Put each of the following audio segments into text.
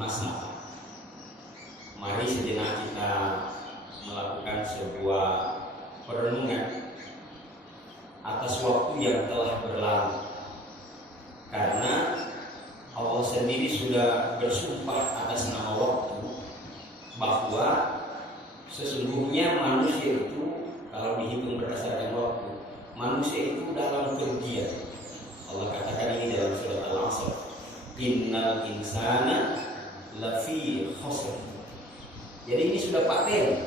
muhasabah. Mari sejenak kita melakukan sebuah perenungan atas waktu yang telah berlalu, karena Allah sendiri sudah bersumpah atas nama waktu bahwa sesungguhnya manusia itu, kalau dihitung berdasarkan waktu, manusia itu dalam kerugian. Allah katakan ini dalam surat Al-Asr, innal insana lafi khusr. Jadi ini sudah paten,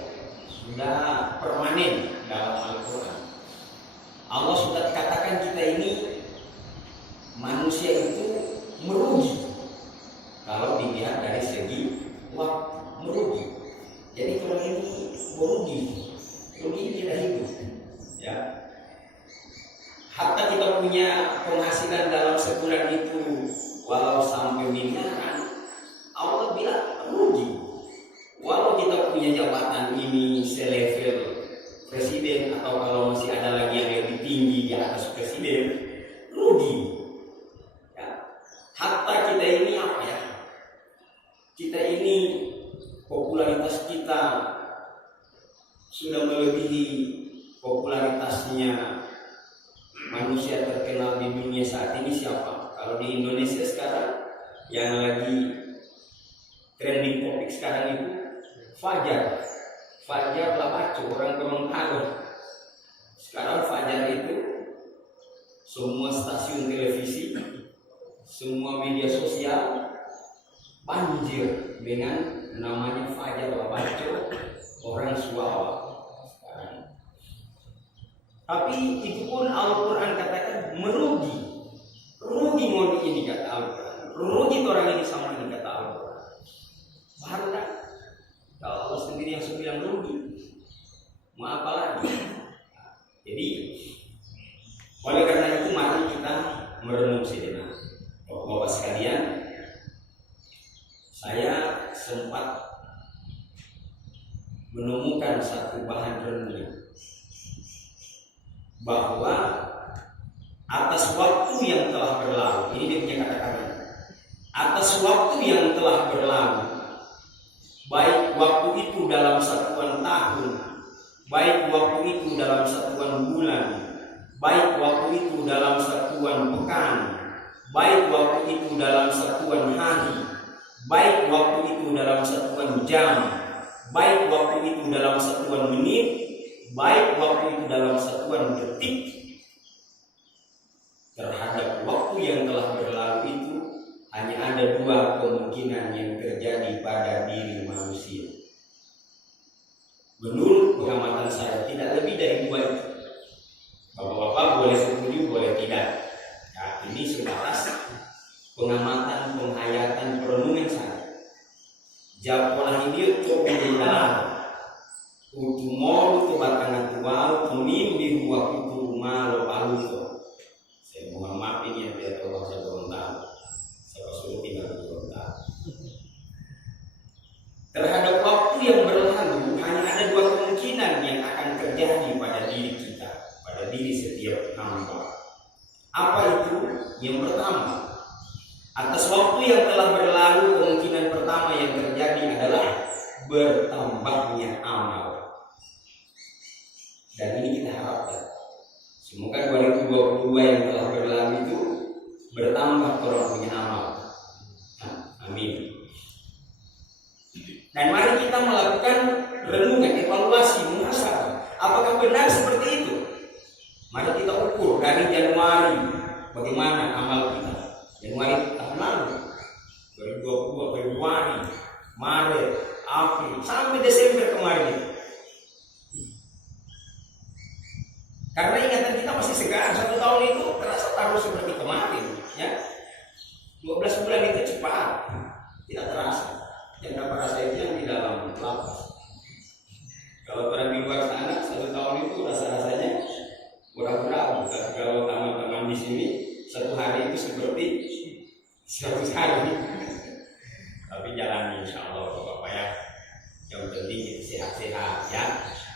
sudah permanen dalam Al-Quran. Allah sudah katakan kita ini manusia itu merugi kalau dilihat dari segi waktu, merugi. Jadi kalau ini merugi kita hidup, ya. Hatta kita punya penghasilan dalam sebulan itu walau sampai miliaran, Allah bilang rugi. Walau kita punya jabatan ini selevel presiden, atau kalau masih ada lagi yang lebih tinggi di atas presiden, rugi. Ya. Hatta kita ini apa ya? Kita ini popularitas kita sudah melebihi popularitasnya manusia terkenal di dunia saat ini siapa? Kalau di Indonesia sekarang yang lagi trending topik sekarang itu Fajar Labaco, orang Gorontalo. Sekarang Fajar itu semua stasiun televisi, semua media sosial banjir dengan namanya Fajar Labaco, orang Suawa sekarang. Tapi itu pun Al-Quran katakan merugi mau ini kata Al-Quran, rugi orang ini sama ini kata Al-Quran. Baru kan kalau Allah sendiri yang bilang rugi, mau apa lagi? Jadi oleh karena itu mari kita merenung sejenak. Bapak-bapak sekalian, saya sempat menemukan satu bahan renungan bahwa atas waktu yang telah berlalu, ini dia punya kata-kata, atas waktu yang telah berlalu, baik waktu itu dalam satuan tahun, baik waktu itu dalam satuan bulan, baik waktu itu dalam satuan pekan, baik waktu itu dalam satuan hari, baik waktu itu dalam satuan jam, baik waktu itu dalam satuan menit, baik waktu itu dalam satuan detik. Terhadap waktu yang telah berlalu itu hanya ada dua kemungkinan yang terjadi pada diri manusia. Menurut pengamatan saya tidak lebih dari dua itu. Bapak-bapak boleh setuju, boleh tidak. Nah, ini sebatas pengamatan, penghayatan, perenungan saya. Japolah ini coba didalam. Utumor itu batangan tuau, pemimpi waktu itu malo paluso. Saya mohon maaf ini yang tidak tahu bahasa Gorontalo. Saya sudah tinggal di Gorontalo. Terhadap waktu yang berlalu hanya ada dua kemungkinan yang akan terjadi pada diri kita, pada diri setiap hamba. Apa itu? Yang pertama, atas waktu yang telah berlalu, kemungkinan pertama yang terjadi adalah bertambahnya amal. Dan ini kita harapkan semoga 2022 yang telah berlalu itu bertambah orang punya amal. Amin. Dan mari kita melakukan renungan, evaluasi, muhasabah. Apakah benar seperti itu? Mari kita ukur dari Januari bagaimana amal kita. Januari tahun lalu, 2022, Februari, Maret, April, sampai Desember kemarin. Karena ingatan kita masih segar, 1 tahun itu terasa taruh seperti kemarin, ya. 12 bulan itu cepat, tidak terasa. Yang dapat rasa itu yang di dalam lapas. Kalau orang di luar sana, 1 tahun itu rasa-rasanya kurang-kurang. Tapi kalau teman-teman di sini, 1 hari itu seperti 100 hari. Tapi jalani insya Allah Bapak ya. Yang penting kita sehat-sehat ya.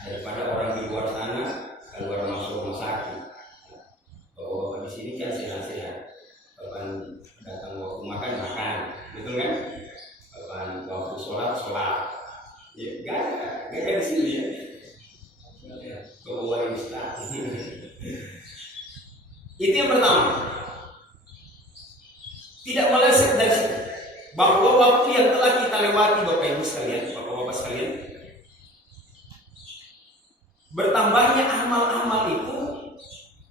Daripada orang di luar sana keluar masuk rumah sakit. Oh, di sini kan sehat-sehat. Kapan datang waktu makan, betul kan? Kapan bahwa waktu yang telah kita lewati, Bapak Ibu sekalian, Bapak-bapak sekalian, bertambahnya amal-amal itu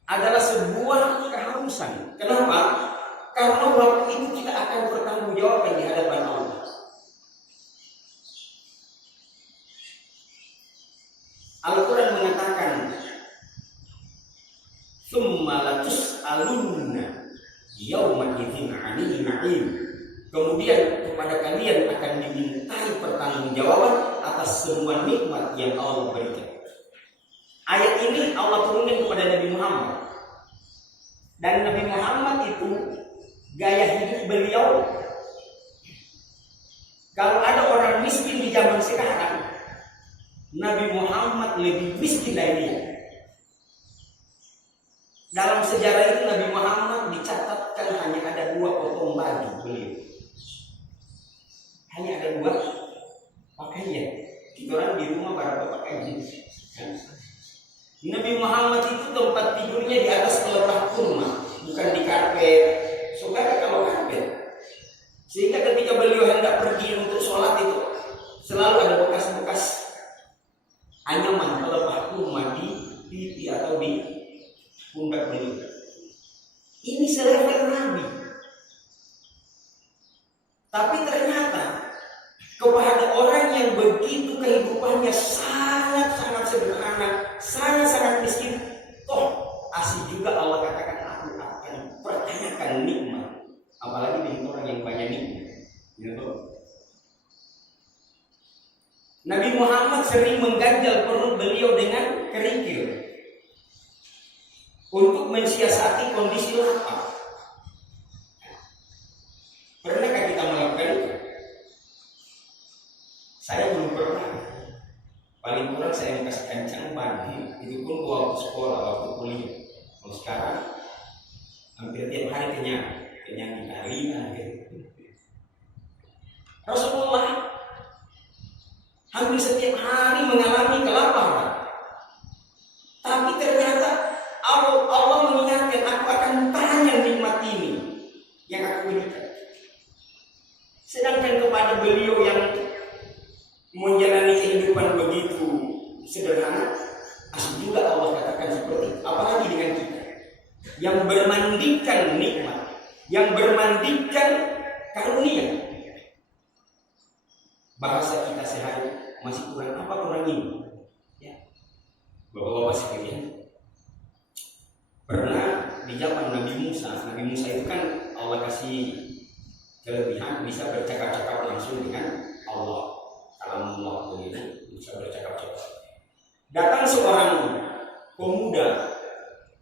adalah sebuah keharusan. Kenapa? Karena waktu itu kita akan bertanggungjawab di hadapan Allah. Al-Quran mengatakan, "Tsumma latus'alunna yauma idzin 'anil na'im." Kemudian kepada kalian akan dimintai pertanggungjawaban atas semua nikmat yang Allah berikan. Ayat ini Allah turunkan kepada Nabi Muhammad. Dan Nabi Muhammad itu gaya hidup beliau. Kalau ada orang miskin di zaman sekarang, Nabi Muhammad lebih miskin dari dia. Dalam sejarah itu Nabi Muhammad dicatatkan hanya ada 2 potong baju beliau. Hanya ada 2 pakaian. Kita orang di rumah berapa pakaian? Nabi Muhammad itu tempat tidurnya di atas pelepah kurma, bukan di karpet. Saudara kalau karpet, sehingga ketika beliau hendak pergi untuk sholat itu selalu ada bekas-bekas anyaman pelepah kurma di pipi atau di pundak beliau. Ini selevel Nabi. Tapi ternyata kepada orang yang begitu kehidupannya sangat-sangat sederhana, sangat-sangat miskin, toh asik juga Allah katakan, aku akan pertanyakan nikmat. Apalagi dengan orang yang banyak nikmat. Ya, Nabi Muhammad sering mengganjal perut beliau dengan kerikil untuk mensiasati kondisi lapar. Pernahkah kita melakukan itu? Saya belum pernah. Paling kurang saya kasih kencang pagi, itu pun waktu sekolah, waktu kuliah. Kalau sekarang hampir tiap hari kenyang hari. Rasulullah hampir setiap hari mengalami kelaparan. Tapi ternyata Allah mengingatkan, aku akan tanya nikmat ini yang aku berikan. Sedangkan kepada beliau yang menjalani kehidupan begitu sederhana, asal juga Allah katakan seperti itu. Apalagi dengan kita yang bermandikan nikmat, yang bermandikan karunia. Bahasa kita sehari masih kurang apa, kurang ini. Ya. Bapak-bapak sekalian, pernah di zaman Nabi Musa itu kan Allah kasih kelebihan bisa bercakap-cakap langsung dengan Allah. Kalamullah begitu, bisa bercakap-cakap. Datang seorang pemuda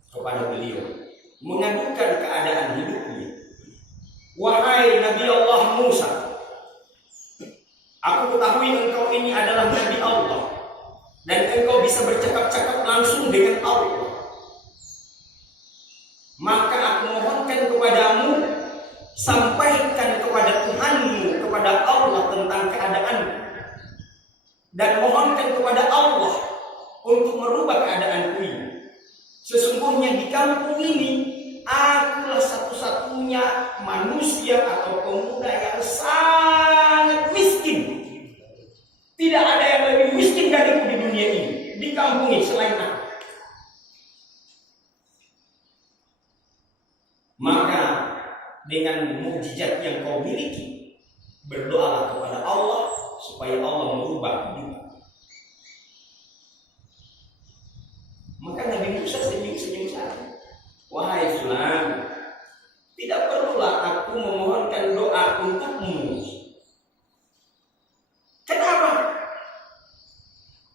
kepada beliau mengadukan keadaan hidupnya. Wahai Nabi Allah Musa, aku ketahui engkau ini adalah Nabi Allah dan engkau bisa bercakap-cakap langsung dengan Allah. Maka aku mohonkan kepadamu, sampaikan kepada Tuhanmu, kepada Allah tentang keadaanmu, dan mohonkan kepada Allah untuk merubah keadaanku ini. Sesungguhnya di kampung ini akulah satu-satunya manusia atau pemuda yang sangat miskin. Tidak ada yang lebih miskin dariku di dunia ini, di kampung ini selain aku. Maka dengan mukjizat yang kau miliki, berdoalah kepada Allah supaya Allah merubah hidup. Maka Nabi Musa senyum-senyum saja. Wahai fulan, tidak perlulah aku memohonkan doa untukmu. Kenapa?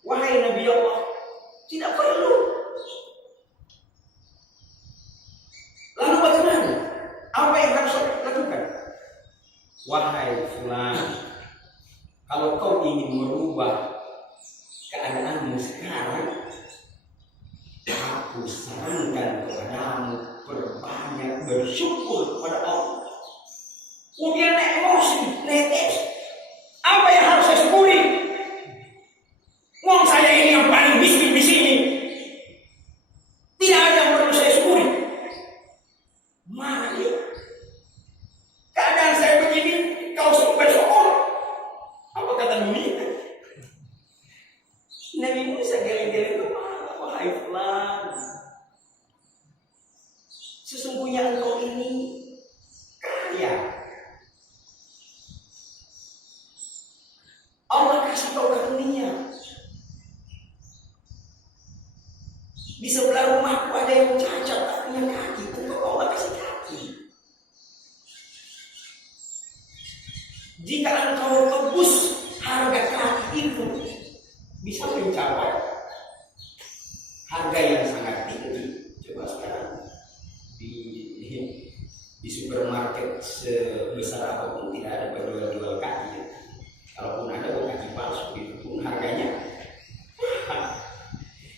Wahai Nabi Allah, tidak perlu. Lalu bagaimana? Apa yang harus saya lakukan? Wahai fulan, kalau kau ingin merubah keadaanmu sekarang, aku sarankan kepadamu berbanyak bersyukur kepada Allah. Kemudian emosi, netes. Apa yang harus saya syukuri? Uang saya ini yang paling miskin di sini. Tidak ada yang perlu saya syukuri. Mari. Keadaan saya begini, kau Jika engkau tebus harga kaki itu bisa mencapai harga yang sangat tinggi. Coba sekarang di supermarket sebesar apapun tidak ada penjual kaki. Kalaupun ada kaki palsu itu pun harganya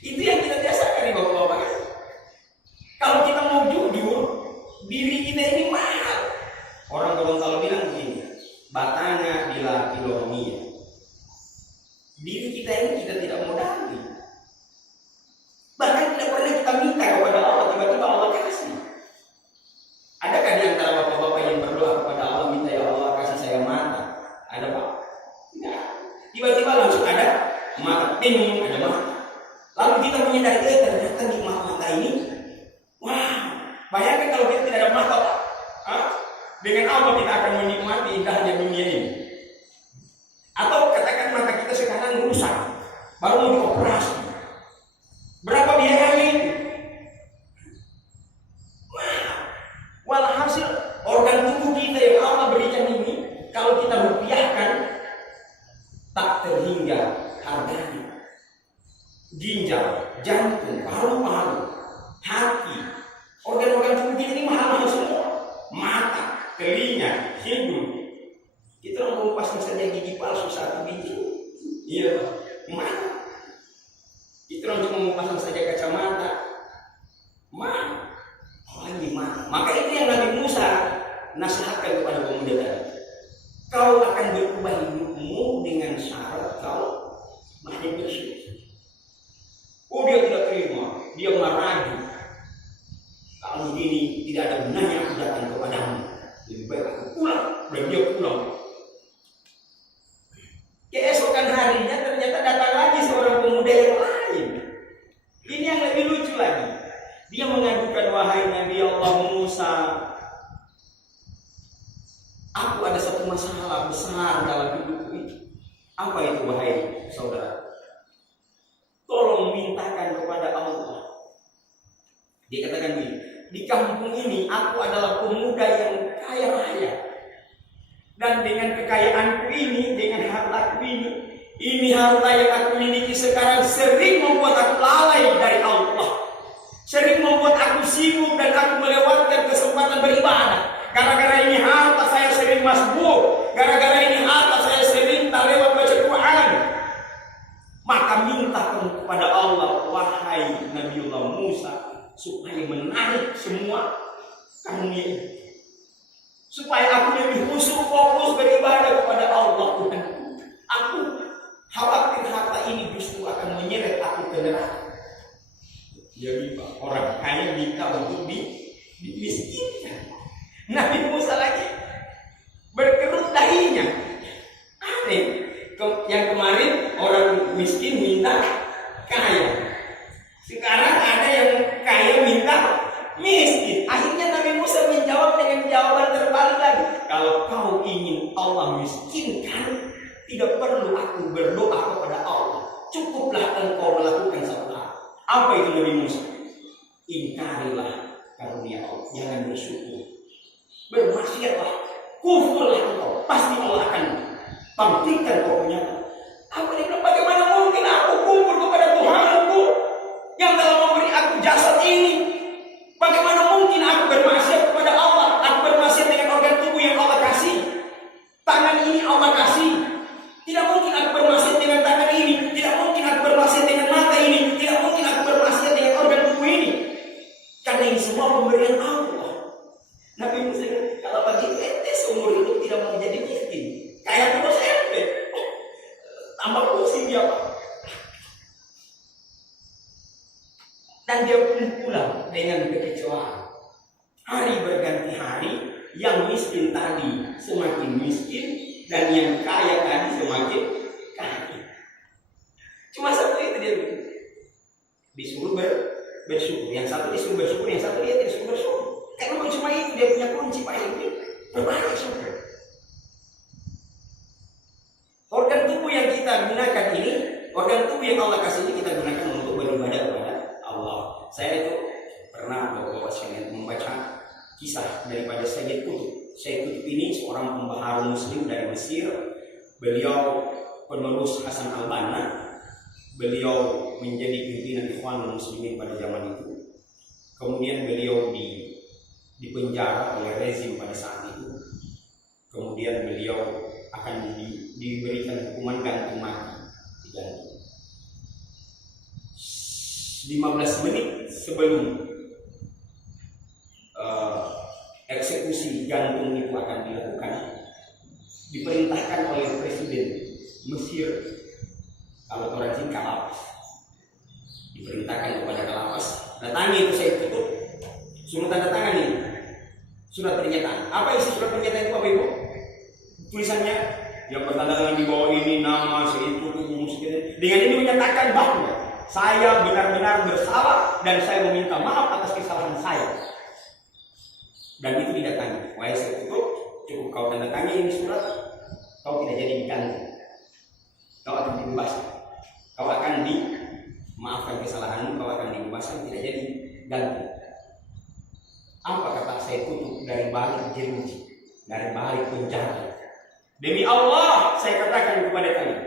itu yang kita biasakan di bapak-bapak. Kalau kita mau jujur, diri kita ini mahal. Orang Gorontalo bilang begini, batanga bila pilomia. Diri kita ini kita tidak modali. Bahkan tidak pernah kita minta kepada Allah, tiba-tiba Allah kasih. Adakah di antara bapak-bapak yang berdoa kepada Allah, minta ya Allah kasih saya mata? Ada pak? Tidak. Tiba-tiba langsung ada mata, ada mata. Lalu kita menyadari ternyata nikmat mata ini, wah, bayangkan kalau kita tidak ada mata, pak. Dengan apa kita akan menikmati indahnya dunia ini? Atau katakan mata kita sekarang rusak, baru mau dioperasi. Berapa biayanya itu? Walhasil organ tubuh kita yang Allah berikan ini, kalau kita rupiahkan, tak terhingga harganya. Ginjal, jantung, paru-paru, hati, organ-organ tubuh kita ini mahal-mahal semua. Mata, telinga, hidung. Kita mengumpaskan saja gigi palsu 1 biji. Iya, mata. Kita cuma mengumpaskan saja kacamata. Mata. Lagi mata. Maka itu yang Nabi Musa nasihatkan kepada pemuda tadi. Kau akan berubah hidupmu dengan syarat kau masih bersyukur. Oh, dia tidak terima, dia marahi. Kalau begini tidak ada gunanya aku datang kepadamu. Lebih baik aku pulang. Dan dia pulang. Keesokan harinya ternyata datang lagi seorang pemuda yang lain. Ini yang lebih lucu lagi. Dia mengadukan, wahai Nabi Allah Musa, aku ada satu masalah besar dalam hidupku itu. Apa itu wahai saudara? Tolong mintakan kepada Allah. Dia katakan begini, di kampung ini aku adalah pemuda yang kaya raya. Dan dengan kekayaanku ini, dengan hartaku ini harta yang aku miliki sekarang sering membuat aku lalai dari Allah. Sering membuat aku sibuk dan aku melewatkan kesempatan beribadah. Gara-gara ini harta saya sering masbuk. Gara-gara ini harta saya sering tak lewat baca Quran. Maka minta kepada Allah, wahai Nabiullah Musa, supaya menarik semua karunia ini. Supaya aku lebih khusyuk, fokus beribadah kepada Allah Tuhanku. Aku khawatir harta ini justru akan menyeret aku ke neraka. Jadi orang kaya minta untuk dimiskinkan. Nabi Musa lagi berkerut dahinya. Aneh. Yang kemarin orang miskin minta kaya. Sekarang ada yang kaya minta miskin. Akhirnya Nabi Musa menjawab dengan jawaban terbalik lagi. Kalau kau ingin Allah miskinkan, tidak perlu aku berdoa kepada Allah. Cukuplah engkau melakukan satu hal. Apa itu Nabi Musa? Ingkarilah karunia Allah. Jangan bersyukur. Bermaksiatlah. Kufurlah engkau. Pasti Allah akan bangkitkan kau punya. Apa dia bilang? Bagaimana mungkin aku kufur kepada Tuhanku yang telah memberi aku jasad ini? Bagaimana mungkin aku bermaksiat kepada Allah? Aku bermaksiat dengan organ tubuh yang Allah kasih. Tangan ini Allah kasih. Tidak mungkin aku bermaksiat dengan tangan ini. Tidak mungkin aku bermaksiat dengan mata ini. Tidak mungkin aku bermaksiat dengan organ tubuh ini. Karena ini semua pemberian Allah. Nabi Musa, kalau bagi ente seumur hidup tidak mau jadi miskin, kayak terus ente, tambah pusing dia Pak. Dan dia pun pulang dengan kekecewaan. Hari berganti hari, yang miskin tadi semakin miskin dan yang kaya tadi semakin kaya. Cuma satu itu dia disuruh bersyukur. Yang satu disuruh bersyukur, yang satu dia tidak disuruh bersyukur. Karena cuma itu dia punya kunci Pak ini. Berbanyak syukur. Organ tubuh yang kita gunakan ini, organ tubuh yang Allah kasih ini kita gunakan untuk beribadah kepada Saya itu pernah bawa membaca kisah daripada Sayyid Qutb. Said Qutb ini seorang pembaharu Muslim dari Mesir. Beliau penerus Hasan al-Banna. Beliau menjadi pimpinan Ikhwanul Muslimin pada zaman itu. Kemudian beliau dipenjara oleh rezim pada saat itu. Kemudian beliau akan diberikan hukuman gantung mati. 15 menit sebelum eksekusi gantung itu akan dilakukan, diperintahkan oleh Presiden Mesir, kalau orang sini Kalapas, diperintahkan kepada Kalapas, datangi itu Said Qutb, suruh tanda tangan ini surat pernyataan. Apa isi surat pernyataan itu, Bapak Ibu? Tulisannya yang bertanda di bawah ini nama Said Qutb dengan ini menyatakan bahwa saya benar-benar bersalah dan saya meminta maaf atas kesalahan saya. Dan itu didatangi. Wahai Said Qutb, cukup kau tanda tangan ini surat, kau tidak jadi digantung. Kau akan dibebaskan. Kau akan dimaafkan kesalahanmu, kau akan dibebaskan, tidak jadi gantung. Apa kata Said Qutb dari balik jeruji, dari balik penjara? Demi Allah, saya katakan kepada kalian,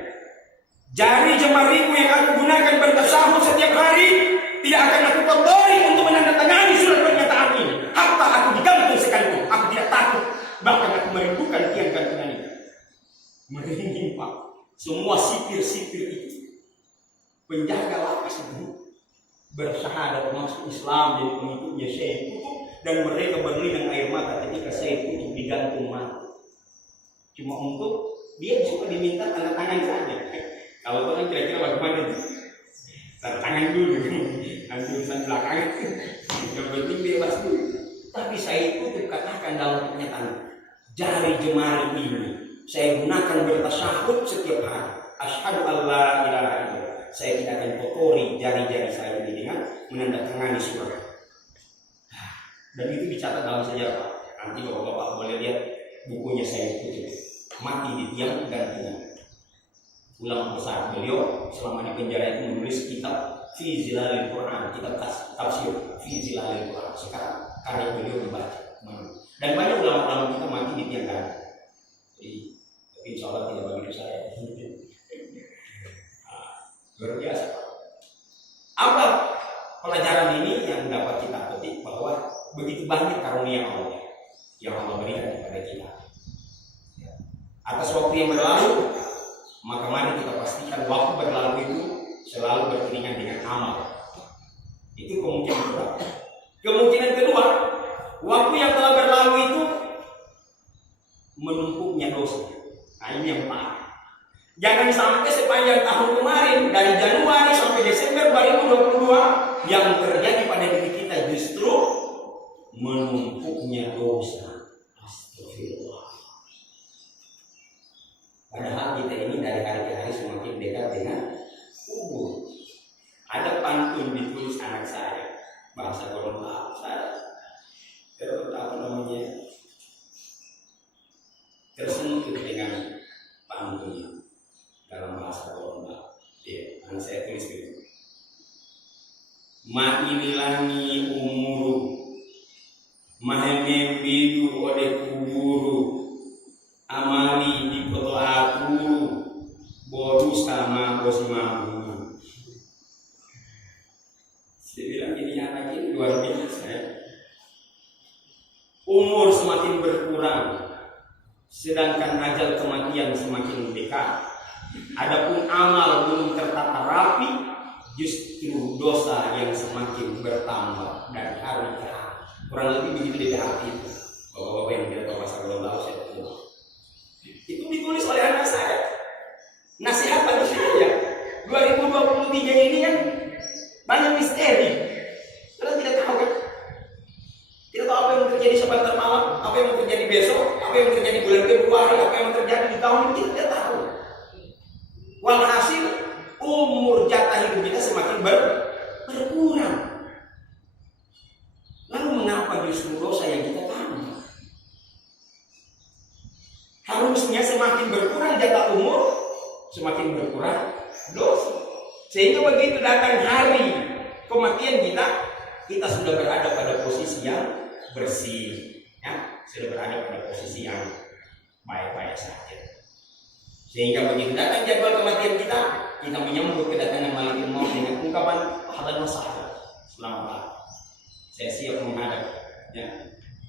jari jemariku yang aku gunakan bertasahud setiap hari tidak akan aku kotori untuk menandatangani surat pernyataan ini. Hatta aku digantung sekalipun, aku tidak takut. Bahkan aku merindukan tiang gantungan ini. Merinding, Pak. Semua sipir-sipir itu, penjaga lapas itu, bersyahadat masuk Islam jadi pengikutnya Said Qutb, dan mereka berlinang air mata ketika Said Qutb digantung mati. Cuma untuk dia suka diminta tanda tangan saja. Kalau orang kira-kira bagaimana itu? Tanda tangan dulu, nanti urusan belakangan. Yang penting bebas dulu. Tapi Said Qutb katakan dalam pernyataan, jari jemari ini saya gunakan bertasyahud setiap hari. Asyhadu alla ilaha illallah. Saya tidak akan kotori jari-jari saya ini dengan menandatangani surat. Dan itu dicatat dalam sejarah. Nanti bapak-bapak boleh lihat bukunya Said Qutb, mati di tiang gantungan. Ulama besar beliau selama di penjara itu menulis kitab Fi Zilalil Quran, kitab tafsir Fi Zilalil Quran. Sekarang karya beliau dibaca. Dan banyak ulama-ulama kita mati di tiang gantungan. Tapi insya Allah tidak begitu saya. Luar biasa. Apa pelajaran ini yang dapat kita petik, bahwa begitu banyak karunia Allah yang Allah berikan kepada kita. Atas waktu yang berlalu, maka mari kita pastikan waktu berlalu itu selalu beriringan dengan amal. Itu kemungkinan pertama. Kemungkinan kedua, waktu yang telah berlalu itu menumpuknya dosa. Nah, ini yang parah. Jangan sampai sepanjang tahun kemarin, dari Januari sampai Desember 2022, yang terjadi pada diri kita justru menumpuknya dosa. Astagfirullah. Padahal kita ini dari hari ke hari semakin dekat dengan kubur. Ada pantun ditulis anak saya, bahasa Gorontalo. Saya tersentuh dengan pantunnya dalam bahasa Gorontalo. Anak saya tulis gitu. Ma inilangi umuru, mahemembidu ode kuburu, amali di foto aku, boru sama bos mampu. Saya bilang ini anak ini luar biasa ya. Umur semakin berkurang, sedangkan ajal kematian semakin dekat. Adapun amal belum tertata rapi, justru dosa yang semakin bertambah dari hari ke hari. Kurang lebih begitu di hati itu. Bapak-bapak yang tidak tahu bahasa Gorontalo, saya tahu. Itu ditulis oleh anak saya. Nasihat bagi saya. 2023 ini kan banyak misteri. Kita tidak tahu kan? Tidak tahu apa yang terjadi sebentar malam, apa yang terjadi besok, apa yang terjadi bulan Februari, apa yang terjadi di tahun ini, kita tidak tahu. Walhasil umur jatah hidup kita semakin berkurang. Lalu mengapa justru dosa yang kita tambah? Harusnya semakin berkurang jatah umur, semakin berkurang dosa. Sehingga begitu datang hari kematian kita sudah berada pada posisi yang bersih. Ya. sudah berada pada posisi yang baik-baik saja. Sehingga begitu datang jadwal kematian kita menyambut kedatangan Malikul Maut dengan ungkapan ahlan wa sahlan, selamat. Saya siap menghadap, ya.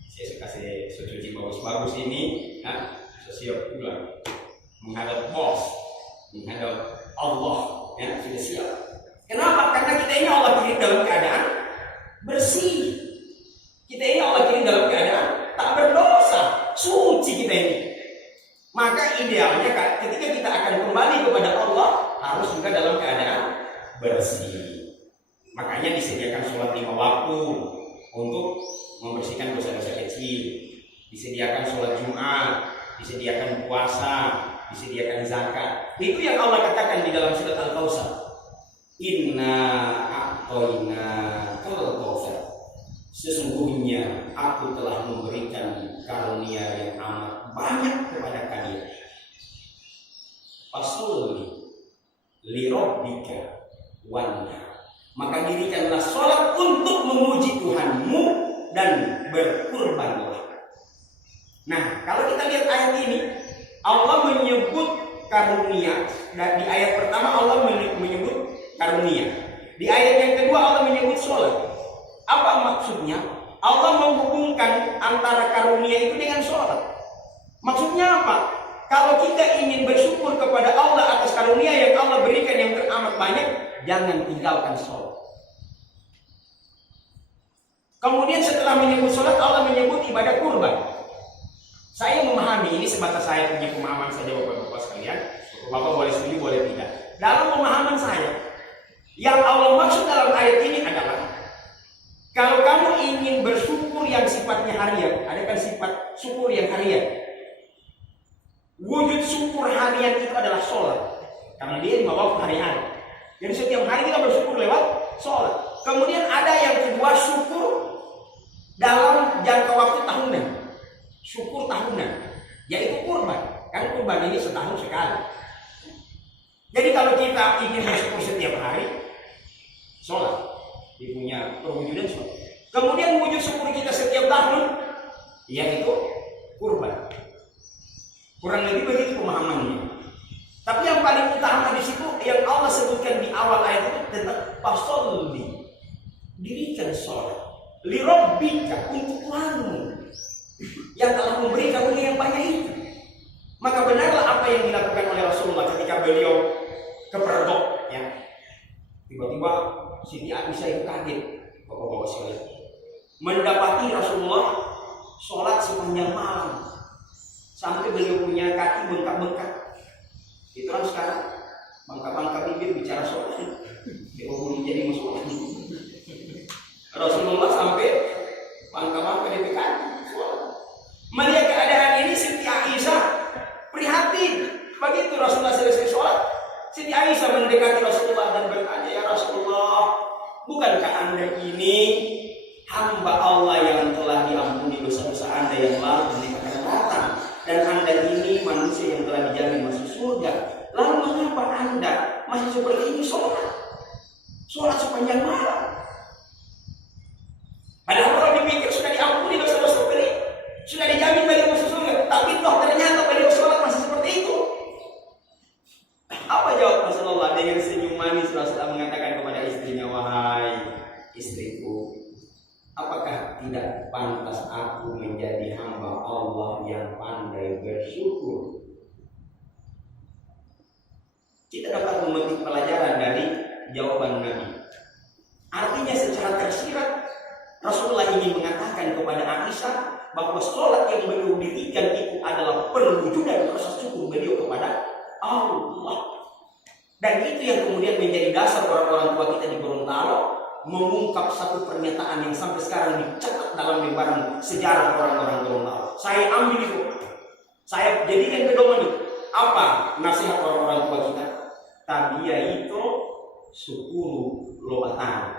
Saya kasih cuci bagus-bagus ini, ya. Saya siap pulang menghadap bos, menghadap Allah, ya, sudah siap. Kenapa? Karena kita ini Allah kirim dalam keadaan bersih. Kita ini Allah kirim dalam keadaan tak berdosa, suci kita ini. Maka idealnya ketika kita akan kembali kepada Allah harus juga dalam keadaan bersih. Makanya disediakan sholat 5 waktu untuk membersihkan dosa-dosa kecil. Disediakan sholat Jumat, disediakan puasa, disediakan zakat. Itu yang Allah katakan di dalam surat Al-Kautsar. Inna a'toina kal-kautsar. Sesungguhnya aku telah memberikan karunia yang amat banyak kepada kalian. Fasholli li rabbika wanhar. Maka dirikanlah sholat untuk memuji Tuhanmu dan berkurbanlah. Nah, kalau kita lihat ayat ini, Allah menyebut karunia. Dan di ayat pertama Allah menyebut karunia. Di ayat yang kedua Allah menyebut sholat. Apa maksudnya? Allah menghubungkan antara karunia itu dengan sholat. Maksudnya apa? Kalau kita ingin bersyukur kepada Allah atas karunia yang Allah berikan yang teramat banyak, jangan tinggalkan sholat. Kemudian setelah menyebut sholat, Allah menyebut ibadah kurban. Saya memahami, ini sebatas saya punya pemahaman saja Bapak-Bapak sekalian. Bapak boleh setuju, boleh tidak. Dalam pemahaman saya, yang Allah maksud dalam ayat ini adalah kalau kamu ingin bersyukur yang sifatnya harian, ada kan sifat syukur yang harian. Wujud syukur harian itu adalah sholat. Karena dia 5 waktu hari-hari. Jadi setiap hari kita bersyukur lewat sholat. Kemudian ada yang kedua, syukur dalam jangka waktu tahunan. Syukur tahunan, yaitu kurban. Kan kurban ini setahun sekali. Jadi kalau kita ingin bersyukur setiap hari, sholat. Dia punya perwujudan sholat. Kemudian wujud syukur kita setiap tahun, yaitu kurban. Kurang lebih begitu pemahamannya. Tapi yang paling utama di situ yang Allah sebutkan di awal ayat itu tentang fasholli, dirikan sholat, li rabbika, untuk Tuhanmu yang telah memberi karunia yang banyak itu. Maka benarlah apa yang dilakukan oleh Rasulullah ketika beliau keperdok, ya. Tiba-tiba Siti Aisyah itu kaget, Bapak-bapak sekalian, mendapati Rasulullah sholat sepanjang malam sampai beliau punya kaki bengkak-bengkak. Itu kan sekarang bangka-bangka bibir bicara sholat, dia mau jadi musuh. Rasulullah sampai bangka-bangka di kaki sholat. Melihat keadaan ini, Siti Aisyah prihatin. Begitu Rasulullah selesai sholat, Siti Aisyah mendekati Rasulullah dan bertanya, ya Rasulullah, bukankah Anda ini hamba Allah yang telah diampuni dosa-dosa Anda yang lalu dan yang akan datang, dan Anda ini manusia yang telah dijamin masuk surga. Lalu mengapa Anda masih seperti ini sholat sepanjang malam? Padahal kalau dipikir sudah diampuni dosa-dosa beliau, sudah dijamin beliau masuk surga, tapi toh ternyata beliau sholat masih seperti itu. Apa jawab Rasulullah? Dengan senyum manis Rasulullah mengatakan kepada istrinya, wahai istriku, apakah tidak pantas aku menjadi hamba Allah yang pandai bersyukur? Kita dapat memetik pelajaran dari jawaban Nabi. Artinya secara tersirat Rasulullah ingin mengatakan kepada Aisyah bahwa sholat yang beliau dirikan itu adalah perwujudan rasa syukur beliau kepada Allah. Dan itu yang kemudian menjadi dasar orang-orang tua kita di Gorontalo mengungkap satu pernyataan yang sampai sekarang dicatat dalam lembaran sejarah orang-orang Gorontalo. Saya ambil itu, saya jadikan pedoman itu. Apa nasihat orang-orang tua kita? Tabiya itu syukuru lobatan.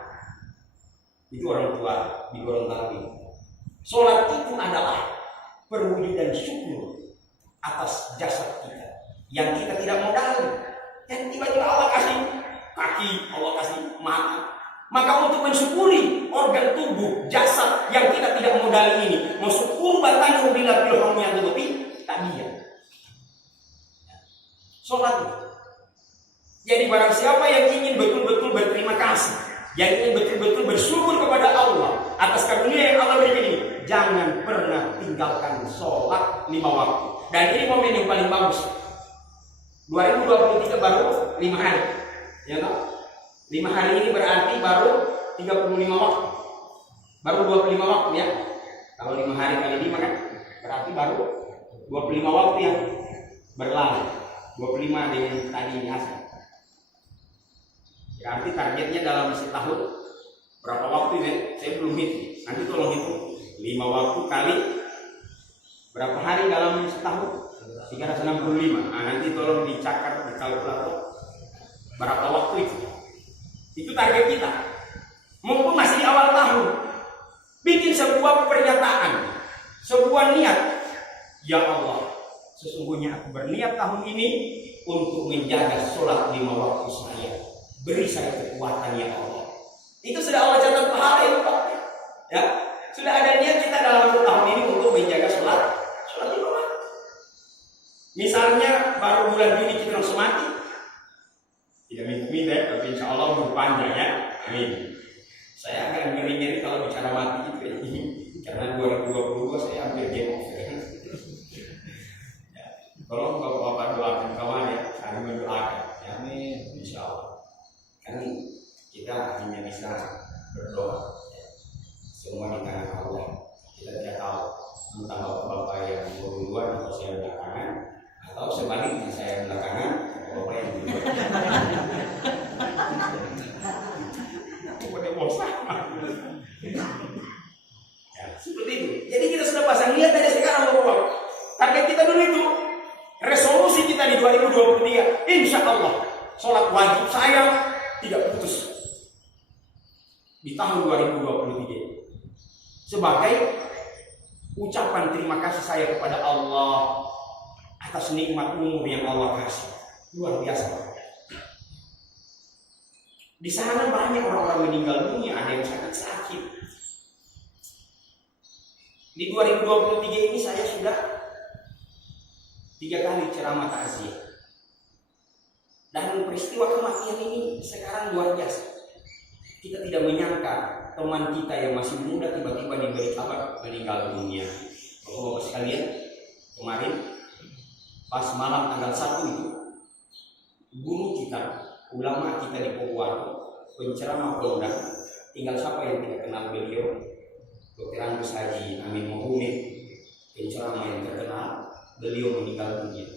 Itu orang tua di Gorontalo ini. Sholat itu adalah perwujudan syukur atas jasad kita yang kita tidak modal. Dan tiba-tiba Allah kasih kaki, Allah kasih mata, Maka untuk mensyukuri organ tubuh, jasad yang kita tidak modali ini, mensyukur batang bila bilhamnya lebih tadinya. Sholat. Jadi barang siapa yang ingin betul-betul berterima kasih, yang ingin betul-betul bersyukur kepada Allah atas karunia yang Allah berikan ini, jangan pernah tinggalkan sholat 5 waktu. Dan ini momen yang paling bagus. 2023 baru 5 hari, ya toh? 5 hari ini berarti baru 35 waktu. Baru 25 waktu ya. Kalau 5 hari kali 5 kan berarti baru 25 waktu yang berlalu. 25 dengan tadi ini asal. Berarti targetnya dalam setahun berapa waktu ya? Saya belum hitung. Nanti tolong hitung. 5 waktu kali berapa hari dalam setahun? 365. Nah, nanti tolong dicatat di kalkulator berapa waktu itu. Itu target kita. Mumpung masih di awal tahun, bikin sebuah pernyataan, sebuah niat. Ya Allah, sesungguhnya aku berniat tahun ini untuk menjaga sholat 5 waktu saya. Beri saya kekuatan ya Allah. Itu sudah Allah catat pahala itu Pak. Ya, sudah ada niat kita dalam tahun ini untuk menjaga sholat 5 waktu. Misalnya baru bulan Juni kita langsung mati. Tidak minta, tapi insya Allah umur panjang ya. Amin. Saya agak ngeri-ngeri kalau bicara mati gitu ya. Karena 2022 saya hampir game over. Ya. Tolong Bapak doakan kawan ya, kami mendoakan. Ya, amin. Insya Allah. Kan kita hanya bisa berdoa. Semua di tangan Allah. Kita tidak tahu entah Bapak yang duluan atau saya belakangan, atau sebaliknya saya belakangan, Bapak yang duluan. Ya, seperti itu. Jadi kita sudah pasang niat dari sekarang Bapak. Target kita dulu itu, resolusi kita di 2023, insya Allah sholat wajib saya tidak putus di tahun 2023 sebagai ucapan terima kasih saya kepada Allah atas nikmat umur yang Allah kasih. Luar biasa. Di sana banyak orang-orang meninggal dunia, ada yang sakit-sakit. Di 2023 ini saya sudah 3 kali ceramah takziah. Dan peristiwa kematian ini sekarang luar biasa. Kita tidak menyangka teman kita yang masih muda tiba-tiba diberi kabar meninggal dunia. Bapak-bapak sekalian, kemarin pas malam tanggal 1 itu, guru kita, ulama kita di Pohuwato, penceramah Gondang, tinggal siapa yang tidak kenal beliau, Dr. Angus Haji Amin Mohumid, penceramah yang terkenal, beliau meninggal dunia.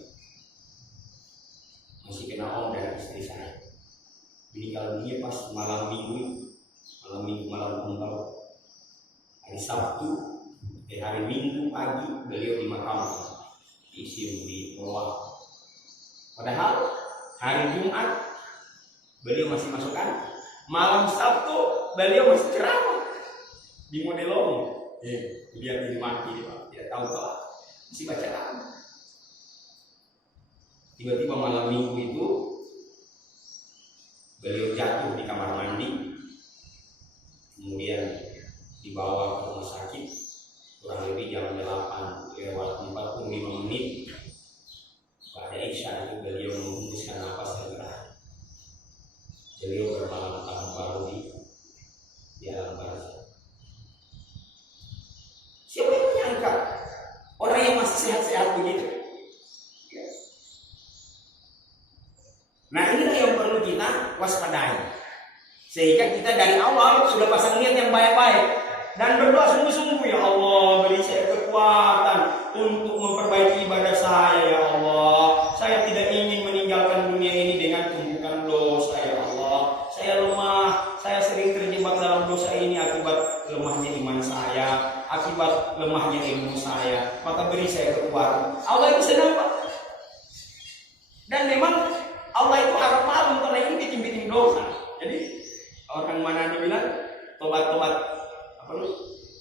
Masih kena om dan istri saya. Meninggal dunia pas malam minggu, malam tunggal. Hari Sabtu, hari Minggu pagi beliau dimakamkan, diisi di bawah. Padahal hari Jumat beliau masih masukkan, malam Sabtu beliau masih ceramah di Modelong. Dia jadi mati, dia tahu kalau masih baca Quran. Tiba-tiba malam Minggu itu beliau jatuh di kamar mandi, kemudian dibawa ke rumah sakit kurang lebih jam 8:45 pada Isya itu beliau menghembuskan nafas terakhir. Beliau bermalam tahun baru di alam barzah. Siapa yang menyangka orang yang masih sehat-sehat begitu? Nah, inilah yang perlu kita waspadai. Sehingga kita dari awal sudah pasang niat yang baik-baik dan berdoa sungguh-sungguh, ya Allah, beri saya kekuatan untuk memperbaiki ibadah saya, ya Allah. Saya tidak ingin meninggalkan dunia ini dengan tumpukan dosa, ya Allah. Saya lemah, saya sering terjebak dalam dosa ini akibat lemahnya iman saya, akibat lemahnya ilmu saya. Maka beri saya kekuatan. Allah itu senang, Pak. Dan memang Allah itu harap malu karena ini bikin dosa. Jadi orang mana bilang tobat-tobat apa lu?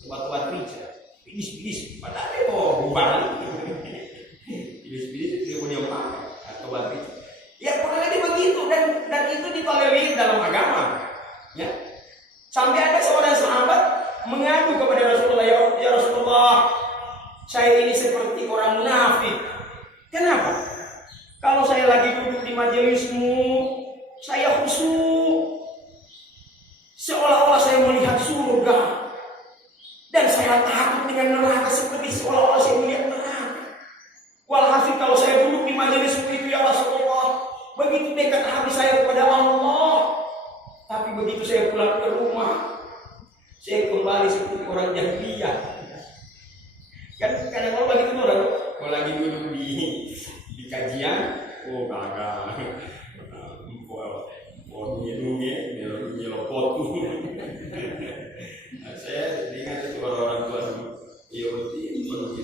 Tobat-tobat rica. Bidis. Padahal itu bubar. Bidis itu punya apa? Tobat rica. Ya kurang lebih begitu dan itu ditolerir dalam agama. Ya. kepada Rasulullah, ya Rasulullah, saya ini seperti orang munafik. Kenapa? Kalau saya lagi duduk di majelismu, saya khusyuk, seolah-olah saya melihat surga, dan saya takut dengan neraka seperti seolah-olah saya melihat neraka. Walhasil kalau saya duduk di majelismu itu ya Rasulullah, begitu dekat hati saya kepada Allah, tapi begitu saya pulang ke rumah, saya kembali seperti orang jahiliyah. Kan kadang orang lagi itu orang, kalau lagi duduk di kajian, oh gagal, mau minumnya, nyelopot. Saya ingat itu orang tua dulu, iya betul,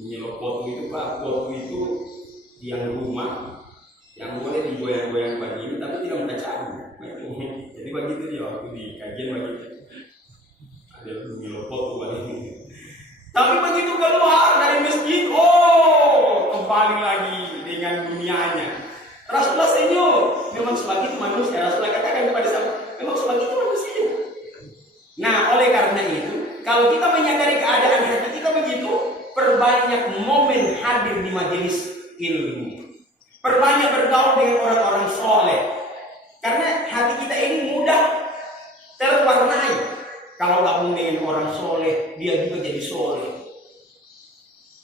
nyelopot itu Pak, pot itu yang rumah, yang boleh digoyang-goyang begini, tapi tidak mengacau. Jadi begitu dia waktu di kajian begitu, ada nyelopot tuh begini. Tapi begitu keluar dari masjid, oh kembali lagi dengan dunianya. Rasulullah senyum, memang sebagitu manusia. Rasulullah katakan kepada sahabat, memang sebagitu manusia. Nah, oleh karena itu, kalau kita menyadari keadaan hati kita begitu, perbanyak momen hadir di majelis ilmu. Perbanyak bergaul dengan orang-orang soleh. Karena hati kita ini mudah terwarnai. Kalau gabung dengan orang soleh, dia juga jadi soleh.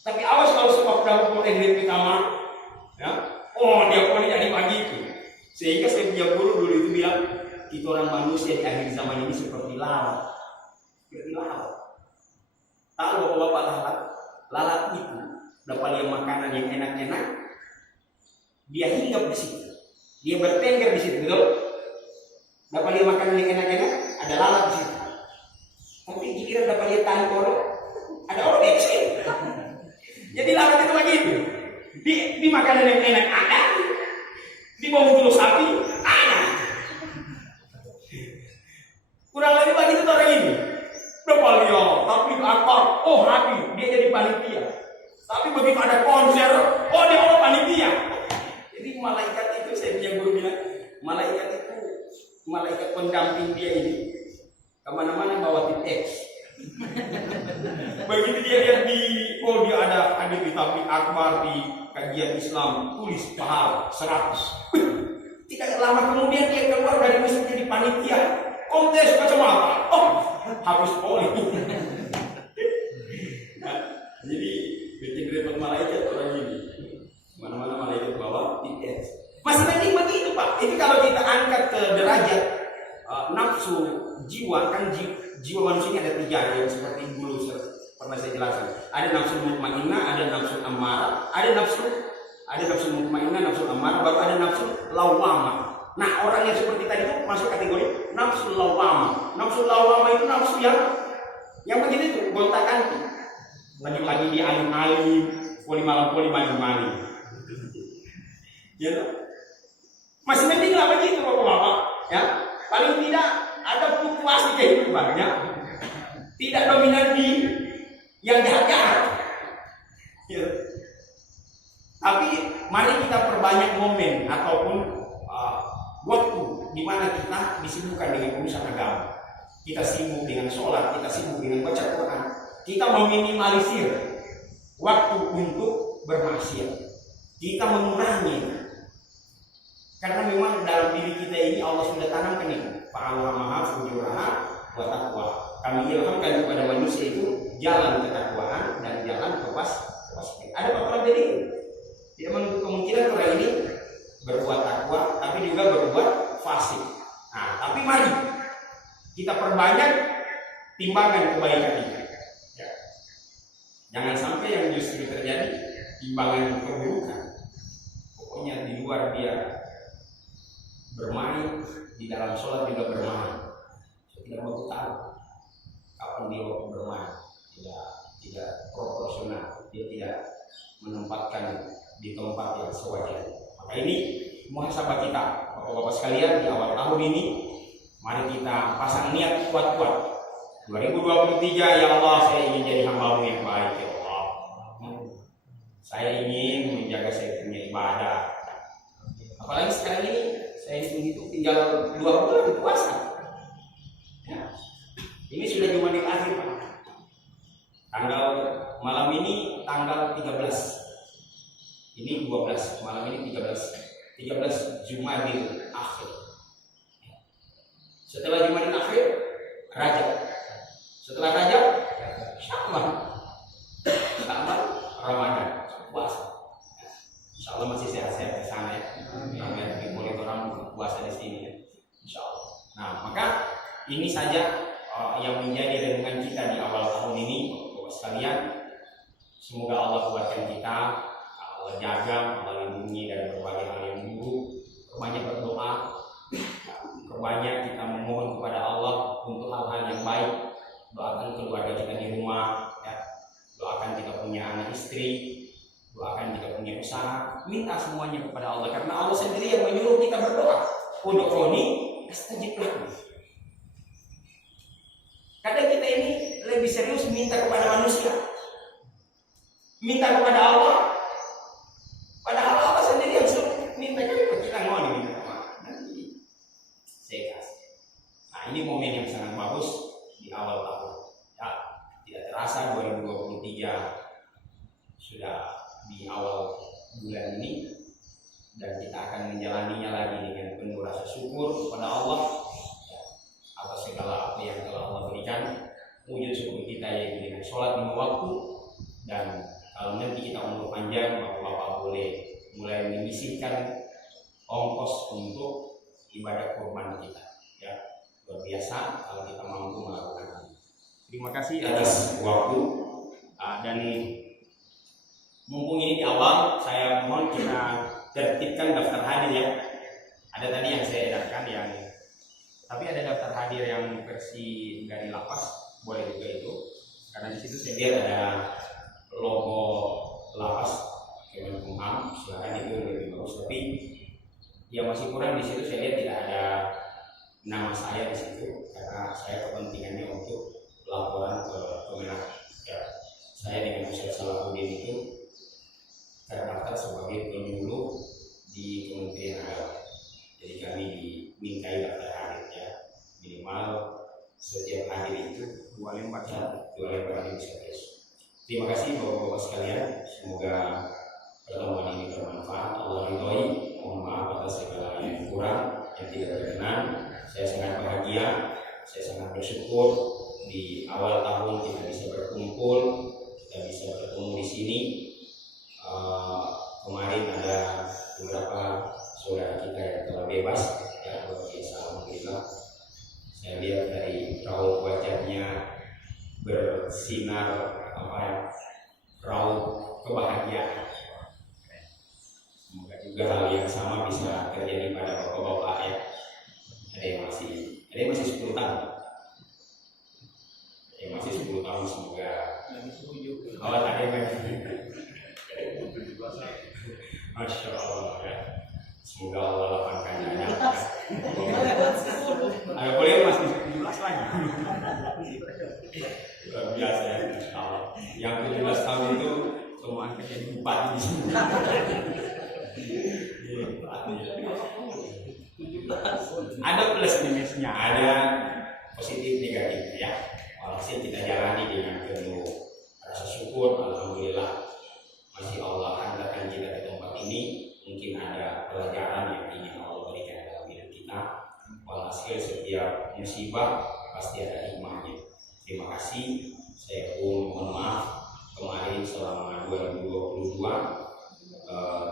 Tapi awas kalau sebab gabung dengan di kamar, ya, oh dia boleh jadi begitu. Sehingga saya punya guru dulu itu bilang, kita orang manusia di akhir zaman ini seperti lalat. Seperti lalat. Tahu bapak-bapak lalat? Lalat itu dapat dia makanan yang enak-enak, dia hinggap di situ, dia bertengger di situ, betul? Dapat dia makanan yang enak-enak, ada lalat di situ. Tapi giliran dapat dia tahan korok, ada orang kecil. Jadi lalat itu begitu. Di makanan yang enak ada, di bawah bulu sapi ada. Kurang lebih begitu orang ini. Dapat dia, tapi akar, oh hati, dia jadi panitia. Tapi begitu ada konser, oh dia orang panitia. Jadi malaikat itu, saya punya guru bilang, malaikat itu, malaikat pendamping dia ini, kemana-mana bawa tip X. Begitu dia lihat dia ada di tablik akbar di kajian Islam, tulis pahala 100. Tidak lama kemudian dia keluar dari masjid jadi panitia kontes macam apa? Oh, habis poli. Nah, jadi bikin repot malaikat orang ini. Mana-mana malaikat bawa tip X. Masih penting begitu Pak. Itu kalau kita angkat ke derajat nafsu jiwa, kan jiwa manusia ini ada 3 yang seperti dulu pernah saya jelaskan. Ada nafsu mutmainnah, ada nafsu ammarah, ada nafsu mutmainnah, nafsu ammarah, baru ada nafsu lawamah. Nah, orang yang seperti tadi itu masuk kategori nafsu lawamah. Nafsu lawamah itu nafsu yang begitu itu, gonta-ganti. Lagi-lagi di alim-alim, poli malam malam. Ya, masih penting lah begitu Bapak-bapak, ya. Paling tidak ada fluktuasi kehidupannya, tidak dominan di yang jahat-jahat. Ya. Tapi mari kita perbanyak momen ataupun waktu di mana kita disibukkan dengan urusan agama. Kita sibuk dengan sholat, kita sibuk dengan baca Quran. Kita meminimalisir waktu untuk bermaksiat. Kita mengurangi. Karena memang dalam diri kita ini Allah sudah tanamkan itu. Fa'alhamaha fujuraha wa taqwa. Kami ilhamkan kepada manusia itu jalan ketakwaan dan jalan kewaspadaan. Ada faktor jadi tidak menutup kemungkinan orang ini berbuat takwa, tapi juga berbuat fasik. Nah, tapi mari kita perbanyak timbangan kebaikan kita. Ya. Jangan sampai yang justru terjadi timbangan keburukan. Pokoknya di luar dia bermain, di dalam sholat juga bermain. Saya tidak mau tahu kapan dia waktu bermain. Tidak proporsional. Dia tidak menempatkan di tempat yang sewajarnya. Maka ini muhasabah kita, Bapak-bapak sekalian, di awal tahun ini, mari kita pasang niat kuat-kuat. 2023, ya Allah, saya ingin jadi hamba-Mu yang baik, ya Allah. Saya ingin menjaga saya punya ibadah. Apalagi sekarang ini saya tinggal 2 bulan puasa. Ya. Ini sudah Jumadil akhir Pak. Malam ini tanggal 13. Ini 12, malam ini 13 Jumadil Akhir. Setelah Jumadil Akhir, Rajab. Setelah Rajab, Sya'ban, Ramadan, puasa. Insya Allah masih sehat-sehat di sana ya. Kami boleh orang puasa di sini ya. Insya Allah. Nah, maka ini saja yang menjadi renungan kita di awal tahun ini, Bapak sekalian. Semoga Allah kuatkan kita, Allah jaga, Allah lindungi dari berbagai hal yang buruk. Perbanyak berdoa, perbanyak kita memohon kepada Allah untuk hal-hal yang baik. Doakan keluarga kita di rumah, ya. Doakan kita punya anak istri, doakan kita punya usaha. Minta semuanya kepada Allah, karena Allah sendiri yang menyuruh kita berdoa. Ud'uni astajib lakum. Kadang kita ini lebih serius minta kepada manusia, minta kepada Allah, padahal Allah sendiri yang suruh minta. Kita mau diminta kemana? Nanti saya kasih. Nah, ini momen yang sangat bagus di awal tahun. Ya, tidak terasa 2023 sudah di awal bulan ini, dan kita akan menjalaninya lagi dengan penuh rasa syukur kepada Allah atas segala apa yang telah Allah berikan. Wujud syukur kita yaitu dengan sholat 5 waktu, dan kalau nanti kita umur panjang, Bapak-bapak boleh mulai menyisihkan ongkos untuk ibadah kurban kita. Ya, luar biasa kalau kita mampu melakukan ini. Terima kasih atas waktu, dan mumpung ini di awal, saya mohon kita tertibkan daftar hadir ya. Ada tadi yang saya edarkan tapi ada daftar hadir yang versi dari lapas, boleh juga itu. Karena di situ saya lihat ada logo lapas Kemenkumham, silakan itu lebih bagus. Tapi yang masih kurang di situ saya lihat tidak ada nama saya di situ, karena saya kepentingannya untuk laporan ke Kemenak. Ya, saya dengan Ustaz Salahuddin itu terdaftar sebagai penyuluh di Kementerian Agama. Jadi kami dimintai daftar hadir ya, minimal setiap hadir itu 2 lembar bisa terus. Terima kasih Bapak-bapak sekalian, semoga pertemuan ini bermanfaat. Allah ridhoi, mohon maaf atas segala yang kurang, yang tidak berkenan. Saya sangat bahagia, saya sangat bersyukur di awal tahun kita bisa berkumpul, kita bisa bertemu di sini. Kemarin ada beberapa saudara kita yang telah bebas, ya luar biasa, alhamdulillah. Saya lihat dari raut wajahnya bersinar raut kebahagiaan. Semoga juga hal yang sama bisa terjadi pada bapak-bapak ya. Ada yang masih 10 tahun. Yang masih 10 tahun semoga. Ada yang lagi. Masya Allah ya. Semoga Allah lapangkan dada. Ada boleh masih 17 lagi. Luar biasa ya, Insya Allah. Yang 17 tahun itu semua angkat jadi bupati di sini. Ada plus minusnya, ada positif negatif ya. Walhasil kita jalani dengan penuh rasa syukur. Alhamdulillah masih Allah hantarkan kita ke tempat ini. Mungkin ada pelajaran yang ingin Allah berikan dalam hidup kita. Walhasil setiap musibah pasti ada hikmahnya. Terima kasih. Saya pun mohon maaf kemarin selama 2022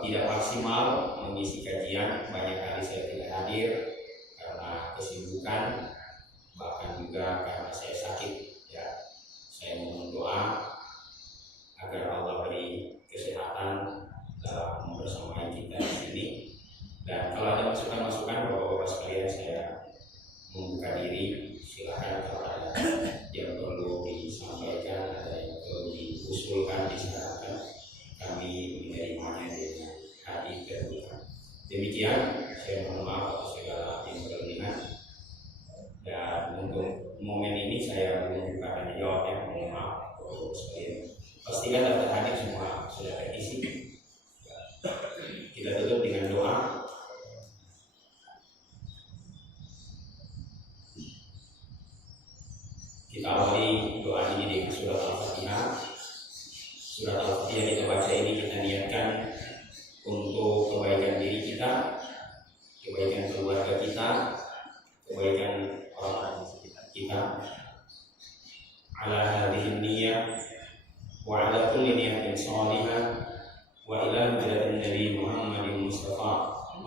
tidak maksimal mengisi kajian. Banyak kali saya tidak hadir karena kesibukan, bahkan juga karena saya sakit ya. Saya mohon doa agar Allah beri kesehatan dalam membersamai kita di sini. Dan kalau ada masukan-masukan Bapak-bapak sekalian, saya membuka diri. Silakan kalau ada yang perlu disampaikan, ada yang perlu diusulkan, disarankan, kami menerimanya dengan hati terbuka. Demikian, saya mohon maaf atas segala yang berlebihan. Dan untuk momen ini saya belum buka tanya jawab ya, mohon maaf Bapak-bapak sekalian. Pastikan daftar hadir semua sudah terisi. Kita tutup dengan doa. Kita awali doa ini dengan surah Al-Fatihah.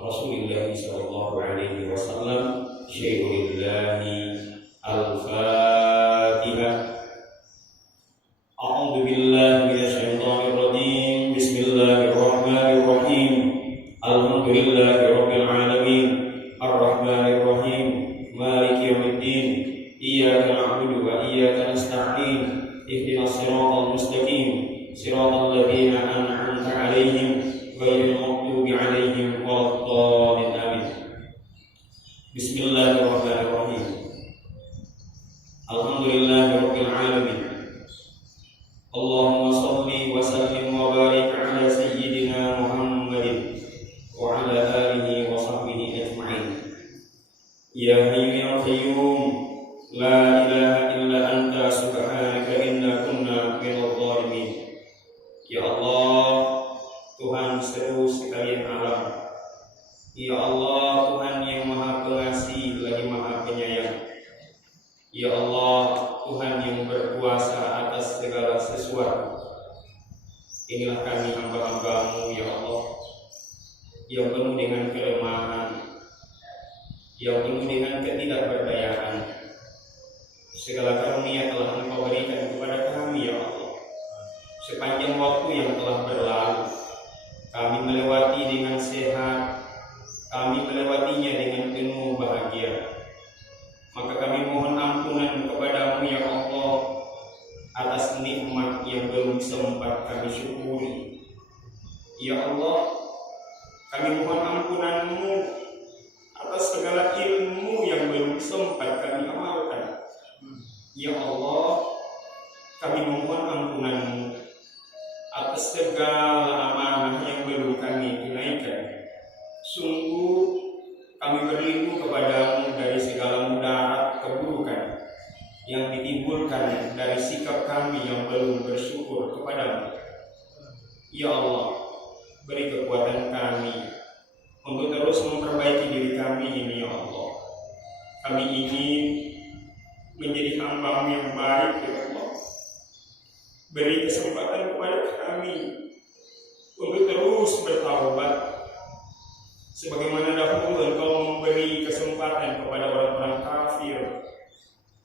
Rasulullah sallallahu alaihi wasallam. Syaikhulillah Al-Fatihah. A'udzu billahi minasyaitonir rajim. Bismillahirrahmanirrahim. Alhamdulillahirabbil alamin. Arrahmanir rahim. Maliki yaumiddin. Iyyaka na'budu wa iyyaka nasta'in. Ihdinas siratal mustaqim. Siratal ladzina an'amta 'alaihim ghairil maghdubi 'alaihim waladdallin. Amin. Bismillahirrahmanirrahim. Alhamdulillahirabbil alamin. Allahumma shalli wa sallim wa barik ala sayyidina Muhammadin wa ala alihi wa sahbihi ajma'in. Ya hayyu ya qayyum, la ilaha illa anta subhanaka inna kunna minadh dhalimin. Ya Allah, Tuhan seru sekalian alam. Ya Allah, Tuhan yang maha pengasih lagi maha penyayang. Ya Allah, Tuhan yang berkuasa atas segala sesuatu. Inilah kami hamba-hamba-Mu ya Allah, yang penuh dengan kelemahan, yang penuh dengan ketidakberdayaan. Segala karunia telah Engkau berikan kepada kami ya Allah. Sepanjang waktu yang telah berlalu, kami melewati dengan sehat, kami melewatinya dengan penuh bahagia. Maka kami mohon ampunan kepada-Mu ya Allah atas nikmat yang belum sempat kami syukuri. Ya Allah, kami mohon ampunan-Mu atas segala ilmu yang belum sempat kami amalkan. Ya Allah, kami mohon ampunan-Mu atas segala amanah yang belum kami tunaikan. Sungguh kami berlindung kepada-Mu dari segala mudarat keburukan yang ditimbulkan dari sikap kami yang belum bersyukur kepada-Mu. Ya Allah, beri kekuatan kami untuk terus memperbaiki diri kami ini ya Allah. Kami ingin menjadi hamba-Mu yang baik ya Allah. Beri kesempatan kepada kami untuk terus bertaubat. Sebagaimana dahulu Engkau memberi kesempatan kepada orang-orang kafir,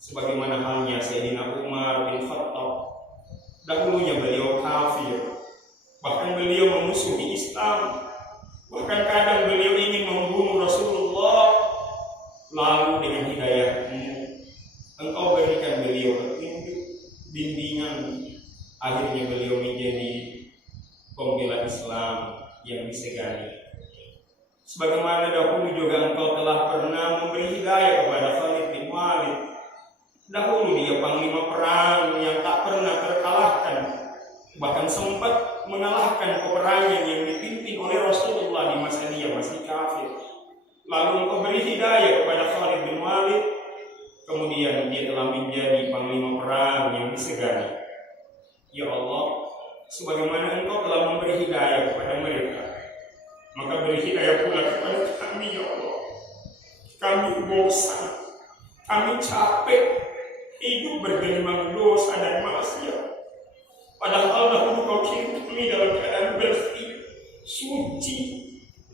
sebagaimana halnya Sayyidina Umar bin Khattab. Dahulunya beliau kafir, bahkan beliau memusuhi Islam, bahkan kadang beliau ingin membunuh Rasulullah. Lalu dengan hidayah-Mu, Engkau berikan beliau petunjuk, bimbingan. Akhirnya beliau menjadi pembela Islam yang disegani. Sebagaimana dahulu juga Engkau telah pernah memberi hidayah kepada Khalid bin Walid. Dahulu dia panglima perang yang tak pernah terkalahkan, bahkan sempat mengalahkan peperangan yang dipimpin oleh Rasulullah di masa dia masih kafir. Lalu Engkau beri hidayah kepada Khalid bin Walid, kemudian dia telah menjadi panglima perang yang disegani. Ya Allah, sebagaimana Engkau telah memberi hidayah kepada mereka, maka beri hidayah pula kepada kami ya Allah. Kami bosan, kami capek hidup bergelimang dosa dan maksiat. Padahal dahulu Kau kirim kami dalam keadaan bersih, suci.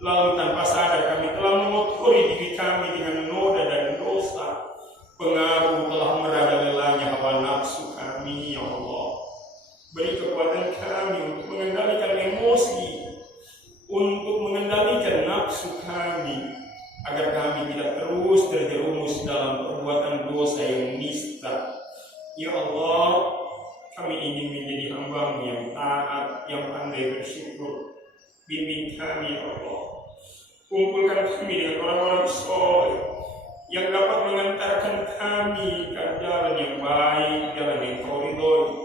Lalu tanpa sadar kami telah mengotori diri kami dengan noda dan dosa. Pengaruh telah merajalelanya hawa nafsu kami ya Allah. Beri kekuatan kami untuk mengendalikan emosi, untuk mengendalikan nafsu kami, agar kami tidak terus terjerumus dalam perbuatan dosa yang nista. Ya Allah, kami ingin menjadi hamba-Mu yang taat, yang pandai bersyukur. Bimbing kami ya Allah. Kumpulkan kami dengan orang-orang soleh yang dapat mengantarkan kami ke jalan yang baik, jalan yang Kau ridhoi.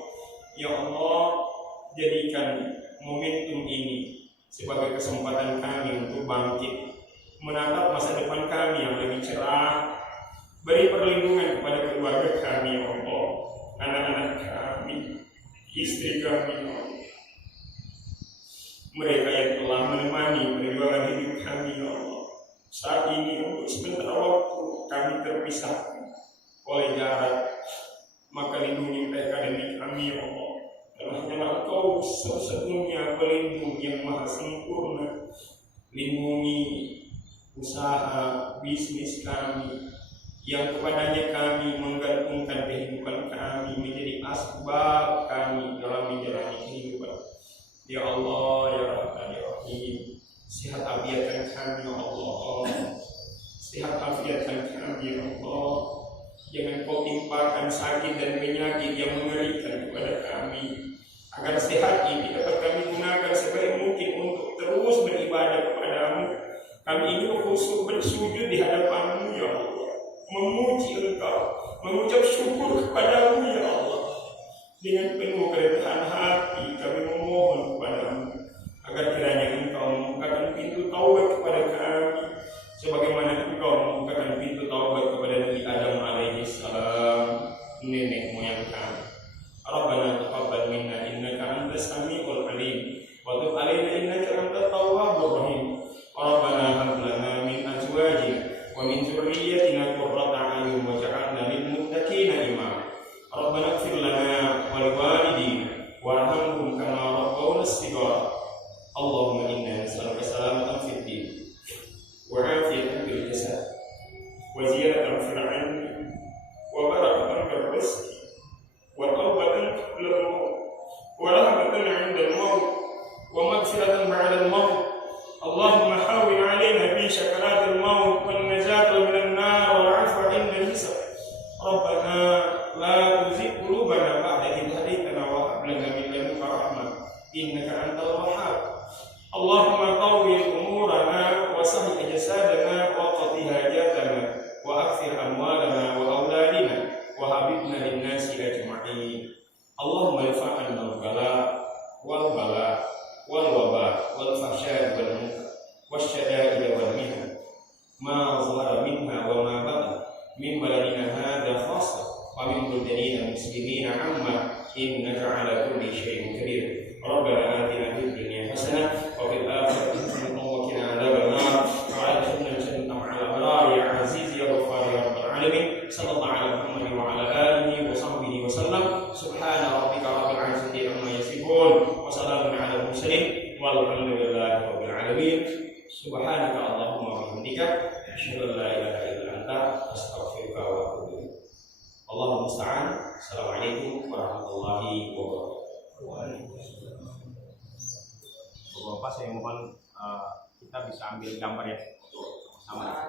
Ya Allah, jadikan momentum ini sebagai kesempatan kami untuk bangkit, menatap masa depan kami yang lebih cerah. Beri perlindungan kepada keluarga kami ya Allah, anak-anak kami, istri kami ya Allah. Mereka yang telah menemani perjuangan hidup kami ya Allah. Saat ini untuk sementara waktu kami terpisah oleh jarak, maka lindungi mereka demi kami ya Allah. Karena Kau satu-satunya pelindung yang maha sempurna. Lindungi usaha, bisnis kami, yang kepadanya kami menggantungkan kehidupan kami, menjadi asbab kami dalam menjalani kehidupan. Ya Allah, ya Rahman, ya Rahim, sehat afiatkan kami, ya Allah. Sehat afiatkan kami, ya Allah. Jangan kau timpakan sakit dan penyakit yang mengerikan kepada kami, agar sehat ini dapat kami gunakan sebaik mungkin untuk terus beribadah kepadamu. Kami ingin khusyuk bersujud di hadapanmu, ya Allah, memuji Engkau, mengucap syukur kepadamu, ya Allah. Dengan penuh kerendahan hati kami memohon kepadamu agar kiranya Engkau membukakan pintu taubat kepada kami, sebagaimana Engkau membukakan pintu taubat kepada Nabi Adam alaihi salam, nenek moyang kami. Rabbana taqabbal minna innaka antas samiul alim wa tub alaina innaka antat tawwabur rahim. Rabbana hab lana min azwajina wa min dzurriyyatina qurrata a'yun waj'alna lil muttaqina imama. Rabbana ighfir lana wa liwalidina warhamhum kama rabbawna shighara. Allahumma inna nas'aluka salamatan fid din wa 'afiyatan fil jasad wa ziyadatan fil 'ilmi wa barakatan fil rizqi wa tawbatan qabla al-maut wa rahmatan 'inda al-maut wa maghfiratan ba'da al-maut. Allahumma hawwin 'alaina bi sakaratil maut wan najata minan nar wal 'afwa 'inda al-hisab. Rabbana la tuzigh qulubana ba'da idh hadaytana wa hab lana min ladunka rahmah innaka antal wahhab. Allahumma tawwil umurana wa sahih jasadana wa qati hajatana wa akthir amwalana wa auladina wa habibna lin-nasi ajma'in. Allahumma irfa'na al-bala wal bala wal waba wal fahsya wal munkar wasyada'id wal mihan ma zahara minha wa ma batan min baladina hadha khassa wa min buldanina muslimina amma innaka ala kulli syai'in qadir. Rabbana atina fid dunya hasanah wa fil akhirati hasanah wa qina adzabannar wa adkhilna jannata ma'al abrar ya aziz ya ghaffar ya rabbal alamin. Sallallahu ala Muhammad wa ala alihi wa sahbihi wa sallam. Subhana rabbika rabbil izzati amma yasifun wa salamun ala al-mursalin walhamdulillahi rabbil alamin. Subhanaka Allahumma wa bihamdika asyhadu an la ilaha illa anta astaghfiruka wa atubu ilaik. Allahumma musta'an. Assalamualaikum warahmatullahi wabarakatuh. Bapak, saya mohon kita bisa ambil gambar ya untuk sama.